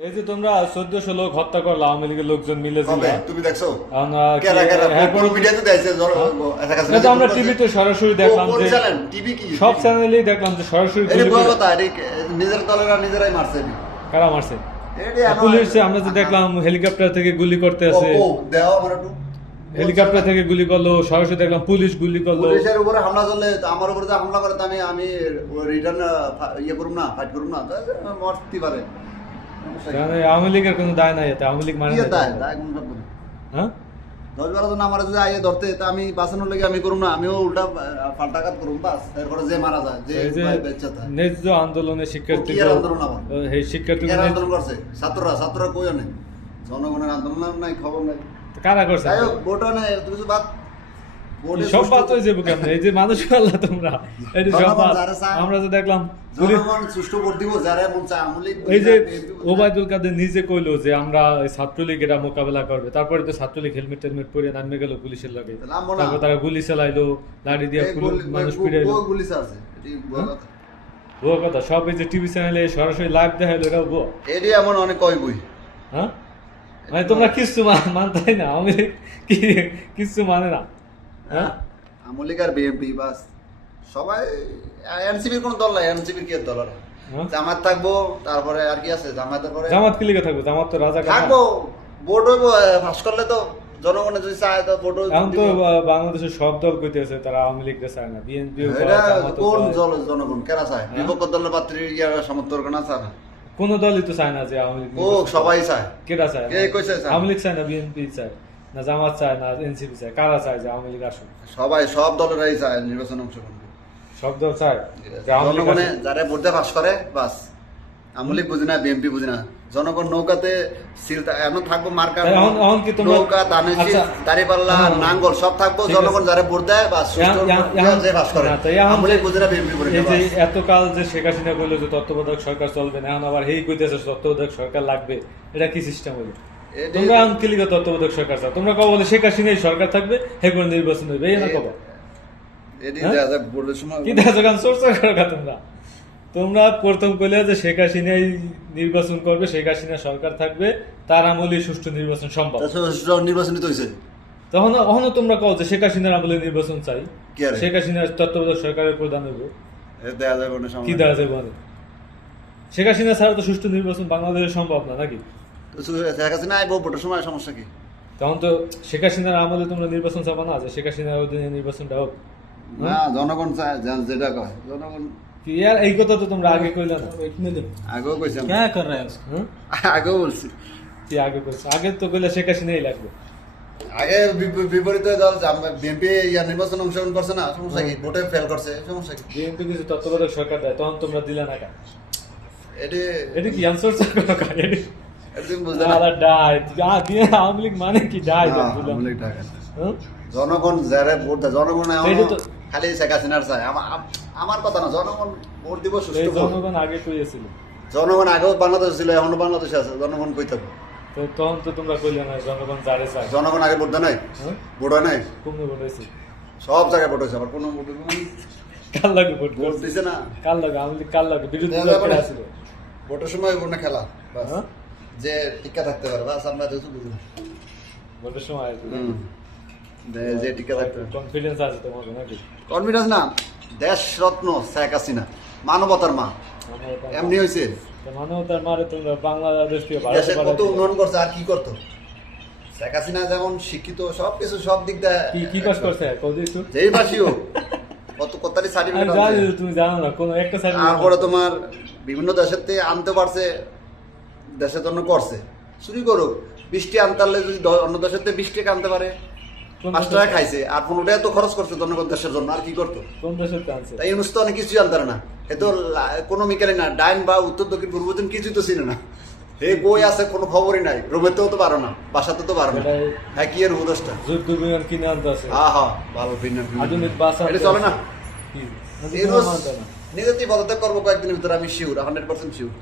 এই যে তোমরা চোদ্দশো লোক হত্যা করল আওয়ামী লীগের লোকজন মিলে তুমি দেখছ? আমরা হ্যাঁ, তো টিভিতে সরাসরি দেখলাম যে সব চ্যানেলেই দেখলাম যে সরাসরি নিজের দলেরা নিজেরাই মারছে কারা মারছে? পুলিশ আমরা যে দেখলাম হেলিকপ্টার থেকে গুলি করতে আছে হেলিকপ্টার থেকে গুলি করল সরাসরি দেখলাম পুলিশ গুলি করল। পুলিশের উপরে হামলা চললে আমার উপরে যে হামলা করে আমি আমি রিটার্ন ইয়ে করুম না ফাইট করুম না। মরতে পারে। আওয়ামী লীগের কোনো দায় নাই এতে আওয়ামী লীগ মানে দায় দায় কোন হ্যাঁ? দশ বারো জন আমার যদি আইয়ে ধরতে তা আমি বাঁচানোর লেগে আমি করুম না আমিও উল্টা পাল্টাঘাত করুম বাস এরপরে যে মারা যায় যে ন্যায্য আন্দোলনে শিক্ষার্থী আন্দোলন আবার? এই শিক্ষার্থী আন্দোলন করছে। ছাত্ররা ছাত্ররা কই নেই। জনগণের আন্দোলন নাই খবর নাই। কারা করছে? হোক তুমি বাদ ভোটে সব হয়ে যাব এই যে মানুষ আল্লাহ তোমরা। এই সব আমরা যে দেখলাম এই যে ওবায়দুল কাদের নিজে কইলো যে আমরা এই ছাত্রলীগ এরা মোকাবেলা করবে। তারপরে তো ছাত্রলীগ হেলমেট টেলমেট পরে নামে গেল পুলিশের লাগে। তারপর তারা গুলি চালাইলো লাঠি দিয়ে মানুষ পিড়াইলো ভুয়া কথা। সব এই যে টিভি চ্যানেলে সরাসরি লাইভ দেখাইলো এটাও ভুয়া? এটি এমন অনেক কয় বই। হ্যাঁ? মানে তোমরা কিচ্ছু মানতাই না। আমি কিচ্ছু মানে না। হ্যাঁ? আর বিএনপি বাস। সবাই এনসিপির কোন দল নাই এনসিপির কি দল? হ্যাঁ? জামাত থাকব তারপরে আর কি আছে? জামাতের পরে? জামাত কি লিখে থাকব? জামাত তো রাজা থাকব। ভোট হইব ফাঁস করলে তো জনগণে যদি চায় তো ভোট এখন তো বাংলাদেশের সব দল কইতেছে তারা আওয়ামী লীগকে চায় না। বিএনপি কোন দল জনগণ? কেরা চায়? হ্যাঁ? বিপক্ষ দলের পাত্রী ইয়ার সমর্থন না চায়? না কোন দলই তো চায় না যে আওয়ামী লীগ ও সবাই চায়। কেটা চায়? কে কইছে চায়? আওয়ামী লীগ চায় না বিএনপি চায়। না জামাত চায় না এনসিপি চায় কারা চায় যে আওয়ামী লীগ আসুক? সবাই সব দলেরাই চায় নির্বাচন অংশগ্রহণ সব দল চায়? আওয়ামী লীগ জনগণে যারা ভোট দিয়ে পাস করে বাস। আমলিক বুঝি না বিএনপি বুঝি না। জনগণ নৌকাতে সিল এমন থাকব মার্কা নৌকা আচ্ছা। দাড়িপাল্লা। নাঙ্গল সব থাকব জনগণ। যারা ভোট দেয় বাস পাস করে। না, তাই এখন- বুঝি না বিএনপি এই যে এতকাল যে শেখ হাসিনা কইলো যে তত্ত্বাবধায়ক সরকার চলবে না এখন আবার হেই কইতেছে তত্ত্বাবধায়ক সরকার লাগবে এটা কি সিস্টেম হলো তোমরা তত্ত্বাবধায়ক সরকার চাও। তোমরা কবে বলে শেখ হাসিনাই সরকার থাকবে হে করে নির্বাচন হইবে এই না কবে। হ্যাঁ? কি দেখো গান চর্চা করো তোমরা? তোমরা প্রথম কইলে যে শেখ হাসিনাই নির্বাচন করবে শেখ হাসিনা সরকার থাকবে তার আমলে সুষ্ঠু নির্বাচন সম্ভব। তাছাড়া নির্বাচনিত হয়েছে তখন অহনো তোমরা কও যে শেখ হাসিনার আমলে নির্বাচন চাই? শেখ হাসিনার তত্ত্বাবধায়ক সরকারের প্রধান সময় কি দেওয়া যাবে শেখ হাসিনা ছাড়া তো সুষ্ঠু নির্বাচন বাংলাদেশে সম্ভব না নাকি? তো শেখ হাসিনা আইব সময় সমস্যা কি? তখন তো শেখ হাসিনার আমলে তোমরা নির্বাচন চাবা না যে শেখ হাসিনার অধীনে হোক। না হ্যাঁ? জনগণ চায় জনগণ ইয়ার এই কথা তো তোমরা আগে কইলা না। হ্যাঁ, আগেও কইছিলাম। কে কর রে হ্যাঁ? আগেও বলছি। তুই আগে কইছ? আগে তো কইলা শেখ হাসিনাই লাগবে। আগে বিপরীত দল বিএনপি ইয়া নির্বাচন অংশগ্রহণ করছে না সমস্যা কি? ভোটে ফেল করছে সমস্যা কি? বিএনপি কিছু সরকার দেয় তখন তোমরা দিলে না কেন? এটি এটি কি আনসার আওয়ামী লীগ মানে কি। হ্যাঁ? জনগণ যারা ভোট দেয় জনগণ খালি শেখ হাসিনার চায়। আমা- আম- আমার কথা না জনগণ ভোট দিব এই জনগণ আগে কইয়েছিল। জনগণ আগেও বাংলাদেশ ছিল এখনও বাংলাদেশে আছে জনগণ কই থাকবে তখন তো তোমরা কইলে না জনগণ যারে চায়। জনগণ আগে ভোট দেয় নাই? হ্যাঁ? ভোট হয় নাই? কমনে ভোট হয়েছে? সব জায়গায় ভোট হয়েছে আবার কোনো ভোট। কার লাগে ভোট ভোট দিছে না। কার লাগে? লীগ কার লাগে? বিরোধী ভোটের সময় ভোট না খেলা বাস। যে টিকা থাকতে পারে বাস আমরা তো সময় যে টিকা থাকতে পারে। কনফিডেন্স আছে তোমার নাকি? কনফিডেন্স না। দেশ রত্ন শেখ হাসিনা মানবতার মা। এমনি হয়েছে মানবতার মারে তোমরা বাংলাদেশ দেশে কত উন্নয়ন করছে আর কি করতো? শেখ হাসিনা যেমন শিক্ষিত সব কিছু সব দিক দিয়ে কি কি পাস করছে? যেই কত কতারি সার্টিফিকেট তুমি জানো না কোনো একটা তারপরে তোমার বিভিন্ন দেশের থেকে আনতে পারছে দেশের জন্য করছে। চুরি করুক বৃষ্টি আনতে যদি অন্য দেশের থেকে বৃষ্টি আনতে পারে পাঁচ টাকা খাইছে আর পনেরো টাকা তো খরচ করছে জনগণ দেশের জন্য আর কি করতো? তাই ইউনুস তো অনেক কিছুই না। এ তো কোনো মিকালি না ডাইন বা উত্তর দক্ষিণ পূর্ব কিছুই তো চিনে না। হে বই আছে কোনো খবরই নাই। রুমেতেও তো পারো না বাসাতে তো পারো না। হ্যাঁ কি এর হুদসটা? যুদ্ধ বিমান কিনে আনতে আছে। হ্যাঁ হ্যাঁ ভালো এটা চলে না। আছে। কি? না, ইউনুস বিমান আনতে না। নিজে তুই পদত্যাগ করব কয়েকদিনের ভিতরে আমি শিওর হান্ড্রেড পার্সেন্ট শিওর